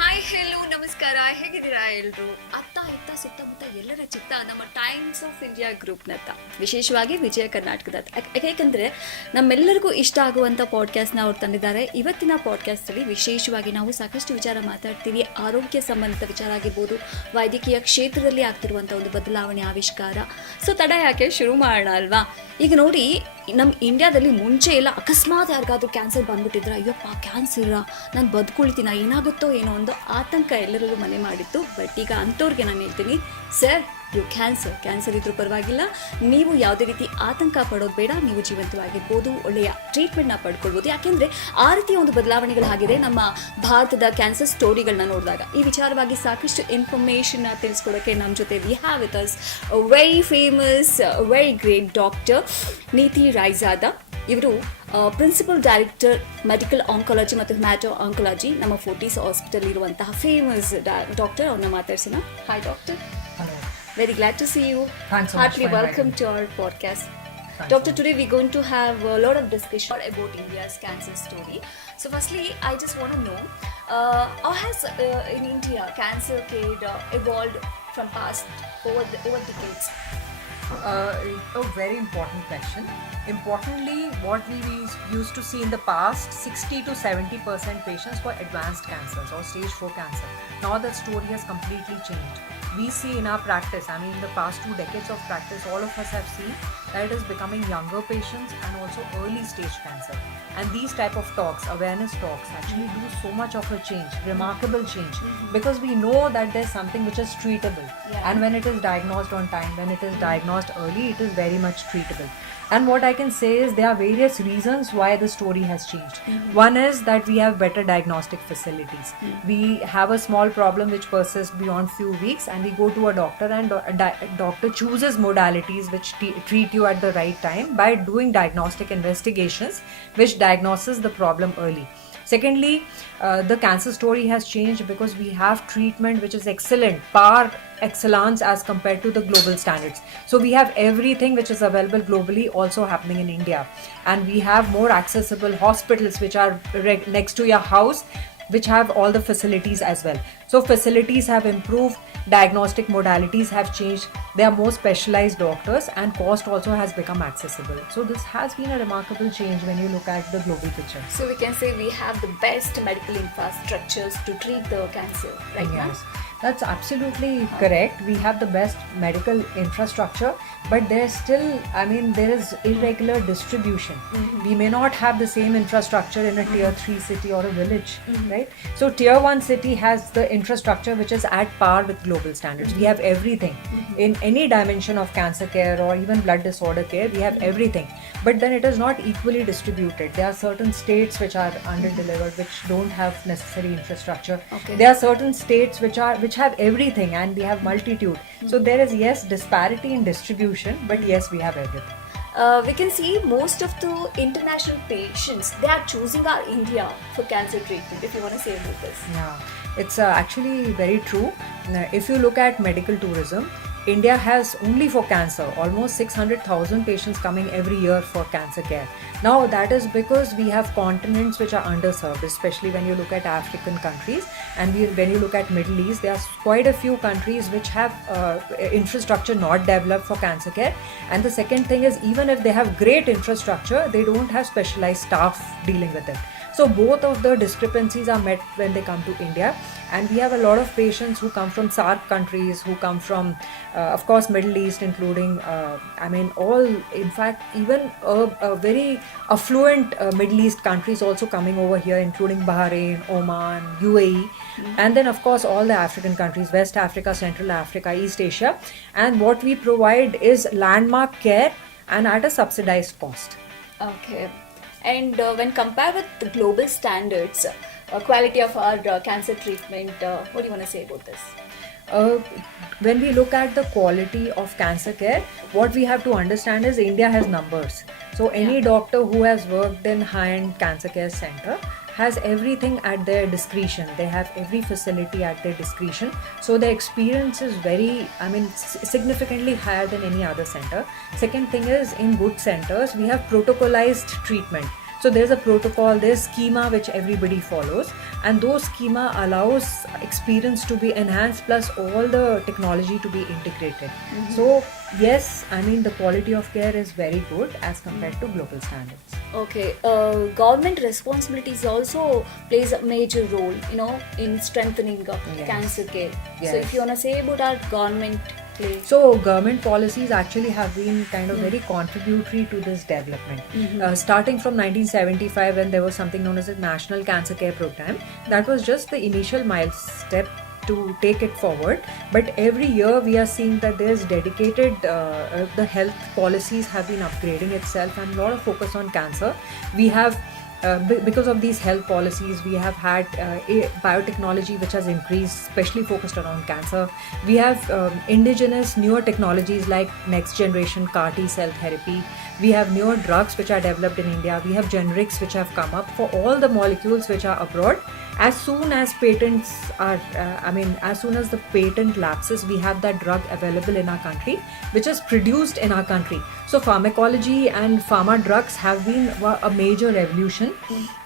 Hi hello ನಮಸ್ಕಾರ, ಹೇಗಿದ್ದೀರಾ ಎಲ್ಲರೂ? ಅತ್ತ ಇತ್ತ ಸುತ್ತಮುತ್ತ ಎಲ್ಲರ ಚಿತ್ತ ನಮ್ಮ ಟೈಮ್ಸ್ ಆಫ್ ಇಂಡಿಯಾ ಗ್ರೂಪ್ನತ್ತ, ವಿಶೇಷವಾಗಿ ವಿಜಯ ಕರ್ನಾಟಕದತ್ತ. ಯಾಕೆಂದರೆ ನಮ್ಮೆಲ್ಲರಿಗೂ ಇಷ್ಟ ಆಗುವಂಥ ಪಾಡ್ಕಾಸ್ಟ್ನ ಅವ್ರು ತಂದಿದ್ದಾರೆ. ಇವತ್ತಿನ ಪಾಡ್ಕಾಸ್ಟಲ್ಲಿ ವಿಶೇಷವಾಗಿ ನಾವು ಸಾಕಷ್ಟು ವಿಚಾರ ಮಾತಾಡ್ತೀವಿ. ಆರೋಗ್ಯ ಸಂಬಂಧಿತ ವಿಚಾರ ಆಗಿರ್ಬೋದು, ವೈದ್ಯಕೀಯ ಕ್ಷೇತ್ರದಲ್ಲಿ ಆಗ್ತಿರುವಂಥ ಒಂದು ಬದಲಾವಣೆ, ಆವಿಷ್ಕಾರ. ಸೊ ತಡ ಯಾಕೆ, ಶುರು ಮಾಡೋಣ ಅಲ್ವಾ? ಈಗ ನೋಡಿ, ನಮ್ಮ ಇಂಡಿಯಾದಲ್ಲಿ ಮುಂಚೆ ಎಲ್ಲ ಅಕಸ್ಮಾತ್ ಯಾರಿಗಾದ್ರೂ ಕ್ಯಾನ್ಸರ್ ಬಂದ್ಬಿಟ್ಟಿದ್ರೆ, ಅಯ್ಯಪ್ಪ ಕ್ಯಾನ್ಸರಾ, ನಾನು ಬದುಕುಳಿತೀನ, ಏನಾಗುತ್ತೋ ಏನೋ ಒಂದು ಆತಂಕ ಎಲ್ಲರಲ್ಲೂ ಮನೆ ಮಾಡಿತ್ತು. ಬಟ್ ಈಗ ಅಂಥವ್ರಿಗೆ ನಾನು ಹೇಳ್ತೀನಿ, ಸರ್ ಯು ಕ್ಯಾನ್ಸರ್ ಇದ್ರೂ ಪರವಾಗಿಲ್ಲ, ನೀವು ಯಾವುದೇ ರೀತಿ ಆತಂಕ ಪಡೋದು ಬೇಡ, ನೀವು ಜೀವಂತವಾಗಿರ್ಬೋದು, ಒಳ್ಳೆಯ ಟ್ರೀಟ್ಮೆಂಟ್ನ ಪಡ್ಕೊಳ್ಬೋದು. ಯಾಕೆಂದರೆ ಆ ರೀತಿಯ ಒಂದು ಬದಲಾವಣೆಗಳಾಗಿದೆ ನಮ್ಮ ಭಾರತದ ಕ್ಯಾನ್ಸರ್ ಸ್ಟೋರಿಗಳನ್ನ ನೋಡಿದಾಗ. ಈ ವಿಚಾರವಾಗಿ ಸಾಕಷ್ಟು ಇನ್ಫಾರ್ಮೇಷನ್ನ ತಿಳಿಸ್ಕೊಡೋಕ್ಕೆ ನಮ್ಮ ಜೊತೆ we have with us very famous, very great doctor ನೀತಿ ರೈಜಾದ. ಇವರು ಪ್ರಿನ್ಸಿಪಲ್ ಡೈರೆಕ್ಟರ್ ಮೆಡಿಕಲ್ ಆಂಕಾಲಜಿ ಮತ್ತು ಹ್ಯಾಮಟೋ ಆಂಕಾಲಜಿ, ನಮ್ಮ ಫೋರ್ಟಿಸ್ ಹಾಸ್ಪಿಟಲ್ ಇರುವಂತಹ ಫೇಮಸ್ ಡಾಕ್ಟರ್. ಅವ್ರನ್ನ ಮಾತಾಡ್ಸೋಣ. Hi doctor. Very glad to see you. Thanks so Heartily much for welcome to our podcast. Doctor, today we're going to have a lot of discussion about India's cancer story. So firstly, I just want to know, how has in India cancer care evolved from past over decades? A very important question. Importantly, what we used to see in the past, 60 to 70% patients were advanced cancers or stage 4 cancer. Now that story has completely changed. We see in our practice, in the past 2 decades of practice, all of us have seen that it is becoming younger patients and also early stage cancer. And these type of talks, awareness talks, actually do so much of a change, remarkable change, because we know that there's something which is treatable. Yeah. And when it is diagnosed on time, when it is diagnosed early, it is very much treatable. And what I can say is there are various reasons why the story has changed. One is that we have better diagnostic facilities. We have a small problem which persists beyond few weeks, and we go to a doctor, and doctor chooses modalities which treat you at the right time by doing diagnostic investigations which diagnoses the problem early. Secondly, the cancer story has changed because we have treatment which is excellent, par excellence as compared to the global standards. So we have everything which is available globally also happening in India, and we have more accessible hospitals which are next to your house, which have all the facilities as well. So facilities have improved, diagnostic modalities have changed, there are more specialized doctors, and cost also has become accessible. So this has been a remarkable change when you look at the global picture. So we can say we have the best medical infrastructures to treat the cancer right now. Yes, that's absolutely correct. We have the best medical infrastructure, but there's still, there is irregular distribution. We may not have the same infrastructure in a tier 3 city or a village, right? So tier 1 city has the infrastructure which is at par with global standards. We have everything. In any dimension of cancer care or even blood disorder care, we have everything. But then it is not equally distributed. There are certain states which are under-delivered, which don't have necessary infrastructure. Okay. There are certain states which have everything, and we have multitude. So there is, yes, disparity in distribution, but yes, we have everything. We can see most of the international patients, they are choosing our India for cancer treatment. If you want to say about this. Yeah, it's actually very true. If you look at medical tourism, India has only for cancer almost 600,000 patients coming every year for cancer care. Now that is because we have continents which are underserved, especially when you look at African countries, and when you look at Middle East, there are quite a few countries which have infrastructure not developed for cancer care. And the second thing is, even if they have great infrastructure, they don't have specialized staff dealing with it. So both of the discrepancies are met when they come to India, and we have a lot of patients who come from SAARC countries, who come from, of course, Middle East, including, all, in fact, even a very affluent Middle East countries also coming over here, including Bahrain, Oman, UAE, and then, of course, all the African countries, West Africa, Central Africa, East Asia. And what we provide is landmark care and at a subsidized cost. Okay. And when compared with the global standards, quality of our cancer treatment, what do you want to say about this? When we look at the quality of cancer care, what we have to understand is India has numbers. So any doctor who has worked in high-end cancer care center has everything at their discretion. They have every facility at their discretion. So the experience is very, significantly higher than any other center. Second thing is, in good centers, we have protocolized treatment. So there's a protocol, there's schema which everybody follows, and those schema allows experience to be enhanced plus all the technology to be integrated. So yes, I mean the quality of care is very good as compared to global standards. Okay, government responsibilities also plays a major role, you know, in strengthening Yes. cancer care. So Yes. if you wanna say about our government play. So government policies actually have been kind of very contributory to this development. Starting from 1975, when there was something known as the National Cancer Care Program, that was just the initial milestone to take it forward. But every year we are seeing that there's dedicated, the health policies have been upgrading itself and a lot of focus on cancer. We have because of these health policies, we have had biotechnology which has increased, especially focused around cancer. We have indigenous newer technologies like next generation CAR T cell therapy. We have newer drugs which are developed in India. We have generics which have come up for all the molecules which are abroad. As soon as patents are, as soon as the patent lapses, we have that drug available in our country, which is produced in our country. So pharmacology and pharma drugs have been a major revolution.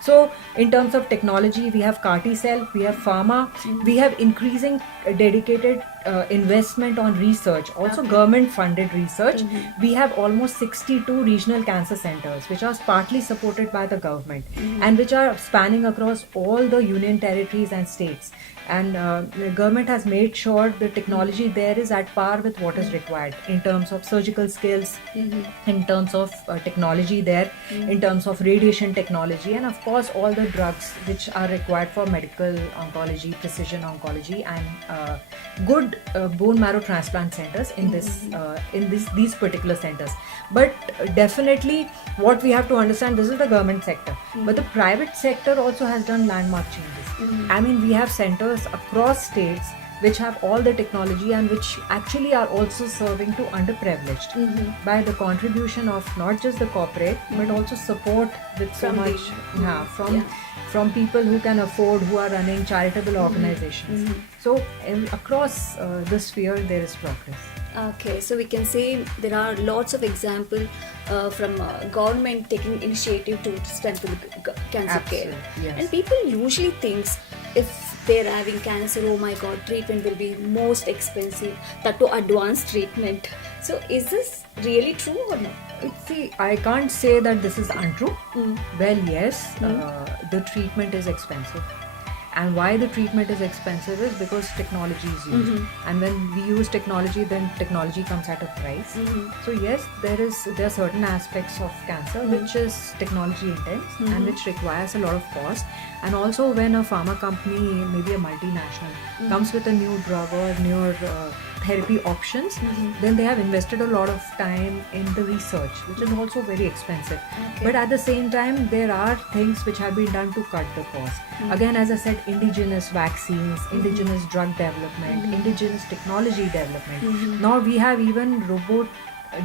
So in terms of technology, we have CAR T cell, we have pharma, we have increasing dedicated investment on research, also government funded research. We have almost 62 regional cancer centers which are partly supported by the government and which are spanning across all the union territories and states. And the government has made sure the technology there is at par with what is required in terms of surgical skills, in terms of technology there, in terms of radiation technology, and of course all the drugs which are required for medical oncology, precision oncology, and good bone marrow transplant centers in these particular centers. But definitely what we have to understand, this is the government sector, but the private sector also has done landmark changes. I mean, we have centers across states which have all the technology and which actually are also serving to underprivileged by the contribution of not just the corporate but also support with so From the- much from people who can afford, who are running charitable organizations. So across the sphere there is progress. Okay, so we can say there are lots of examples from government taking initiative to strengthen the cancer care. Absolutely, yes. And people usually thinks if they're having cancer, oh my god, treatment will be most expensive, that to advanced treatment. So is this really true or not? See, I can't say that this is untrue. Well, yes, the treatment is expensive. And why the treatment is expensive is because technology is used. And when we use technology, then technology comes at a price. So yes, there are certain aspects of cancer which is technology intense and which requires a lot of cost. And also when a pharma company, maybe a multinational, comes with a new drug or newer therapy options, then they have invested a lot of time in the research, which is also very expensive. But at the same time, there are things which have been done to cut the cost. Again, as I said, indigenous vaccines, indigenous drug development, indigenous technology development. Now we have even robot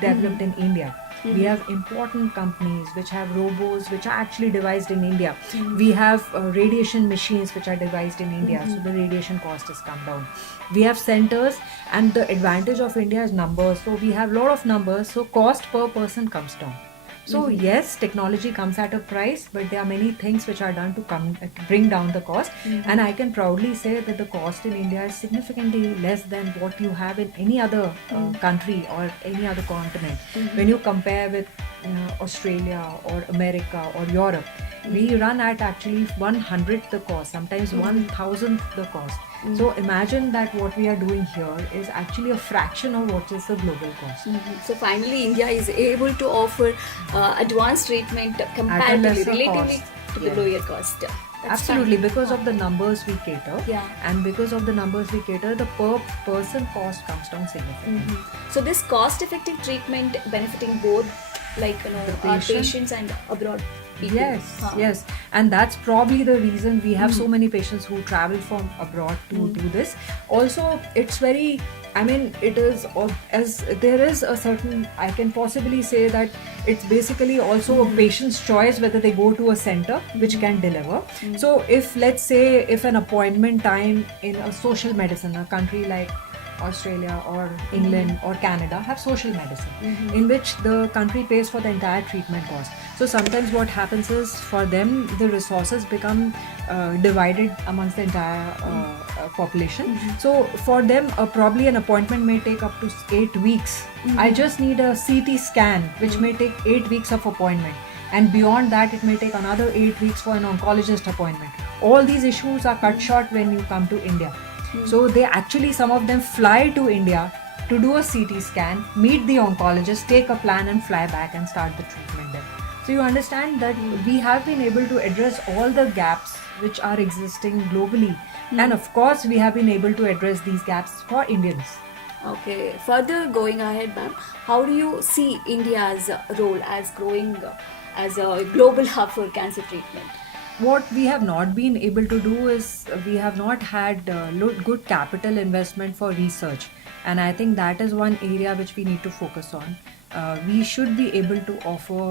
developed in India. We have important companies which have robots which are actually devised in India. We have radiation machines which are devised in India, so the radiation cost has come down. We have centers, and the advantage of India is numbers. So we have a lot of numbers, so cost per person comes down. So yes, technology comes at a price, but there are many things which are done to bring down the cost. And I can proudly say that the cost in India is significantly less than what you have in any other country or any other continent. When you compare with Australia or America or Europe, we run at actually 1/100th the cost, sometimes 1,000th the cost. So imagine that what we are doing here is actually a fraction of what is the global cost. So finally, India is able to offer advanced treatment comparatively, lesser relatively cost. to the Yes. lower cost. That's Absolutely, fine. because of the numbers we cater, Yeah. and because of the numbers we cater, the per person cost comes down significantly. So this cost-effective treatment benefiting both, like our patient. patients and abroad people. Yes, Huh. yes, and that's probably the reason we have so many patients who travel from abroad to do this. Also, it's very, I mean, it is as there is a certain, I can possibly say that it's basically also a patient's choice whether they go to a center which can deliver. So if, let's say, if an appointment time in a social medicine, a country like Australia or England or Canada have social medicine, in which the country pays for the entire treatment cost. So sometimes what happens is for them the resources become divided amongst the entire population. So for them probably an appointment may take up to 8 weeks. I just need a CT scan which may take 8 weeks of appointment, and beyond that it may take another 8 weeks for an oncologist appointment. All these issues are cut short when you come to India. So they actually, some of them fly to India to do a CT scan, meet the oncologist, take a plan and fly back and start the treatment there. So you understand that we have been able to address all the gaps which are existing globally, and of course we have been able to address these gaps for Indians. Okay, further going ahead, ma'am, how do you see India's role as growing as a global hub for cancer treatment? What we have not been able to do is we have not had good capital investment for research, and I think that is one area which we need to focus on. We should be able to offer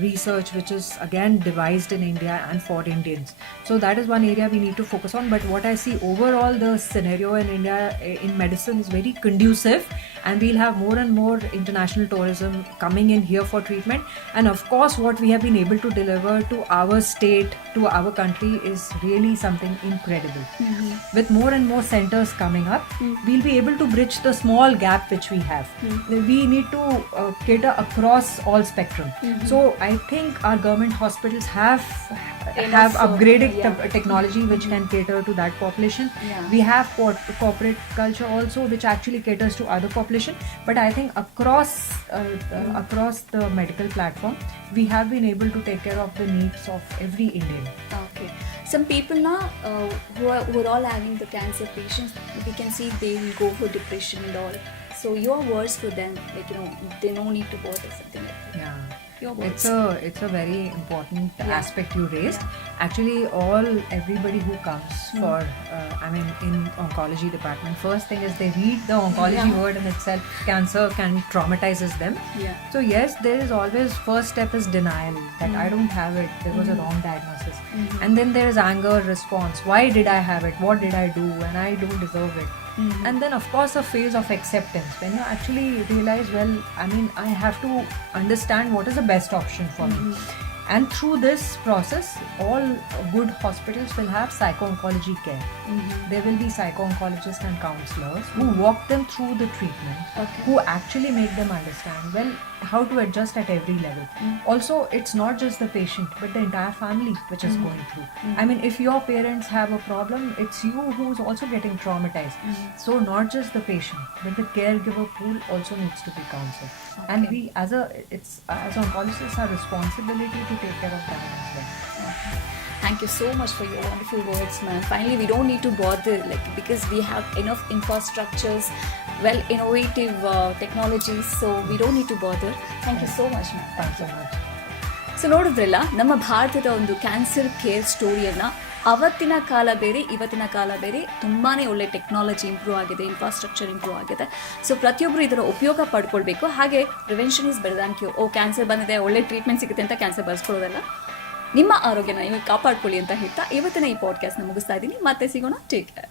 research which is again devised in India and for Indians. So that is one area we need to focus on. But what I see overall, the scenario in India in medicine is very conducive, and we'll have more and more international tourism coming in here for treatment. And of course, what we have been able to deliver to our state, to our country, is really something incredible. With more and more centers coming up, we'll be able to bridge the small gap which we have. We need to cater across all spectrum. So I think our government hospitals have upgraded technology which can cater to that population. We have corporate culture also which actually caters to other population, but I think across the medical platform we have been able to take care of the needs of every Indian. Okay. Some people now who are all having the cancer patients, we can see they will go for depression and all. So your words for them, like, they no need to bother, something like that. Yeah. Your words. It's a very important aspect you raised. Actually, everybody who comes for in oncology department, first thing is they read the oncology word in itself. Cancer can traumatizes them. So yes, there is always, first step is denial that I don't have it, there was a wrong diagnosis, and then there is anger response. Why did I have it? What did I do? And I don't deserve it. And then of course a phase of acceptance when you actually realize, well, I have to understand what is the best option for me. And through this process, all good hospitals will have psycho-oncology care. There will be psycho-oncologists and counselors who walk them through the treatment, who actually make them understand, well, how to adjust at every level. Also, it's not just the patient, but the entire family which is going through. If your parents have a problem, it's you who's also getting traumatized. So not just the patient, but the caregiver pool also needs to be counseled. And we, as oncologists, our responsibility to take care of that as well. Thank you so much for your wonderful words, ma'am. Finally, we don't need to bother, because we have enough infrastructures, well, innovative technologies, so we don't need to bother. Thank you so much, ma'am. Thanks so much. So ನೋಡಿದ್ರಲ್ಲ, ನಮ್ಮ ಭಾರತದ ಒಂದು cancer care ಸ್ಟೋರಿಯನ್ನು ಅವತ್ತಿನ ಕಾಲ ಬೇರೆ, ಇವತ್ತಿನ ಕಾಲ ಬೇರೆ, ತುಂಬಾ ಒಳ್ಳೆ ಟೆಕ್ನಾಲಜಿ ಇಂಪ್ರೂವ್ ಆಗಿದೆ, ಇನ್ಫ್ರಾಸ್ಟ್ರಕ್ಚರ್ ಇಂಪ್ರೂವ್ ಆಗಿದೆ. ಸೊ ಪ್ರತಿಯೊಬ್ಬರು ಇದರ ಉಪಯೋಗ ಪಡ್ಕೊಳ್ಬೇಕು. ಹಾಗೆ prevention is better than cure. Cancer ಬಂದಿದೆ, ಒಳ್ಳೆ ಟ್ರೀಟ್ಮೆಂಟ್ ಸಿಗುತ್ತೆ ಅಂತ ಕ್ಯಾನ್ಸರ್ ಬರ್ಸ್ಕೊಳ್ಳೋದಲ್ಲ, ನಿಮ್ಮ ಆರೋಗ್ಯನ ನೀವು ಕಾಪಾಡ್ಕೊಳ್ಳಿ ಅಂತ ಹೇಳ್ತಾ ಇವತ್ತಿನ ಈ ಪಾಡ್ಕಾಸ್ಟ್ನ ಮುಗಿಸ್ತಾ ಇದ್ದೀನಿ. ಮತ್ತೆ ಸಿಗೋಣ. Take care.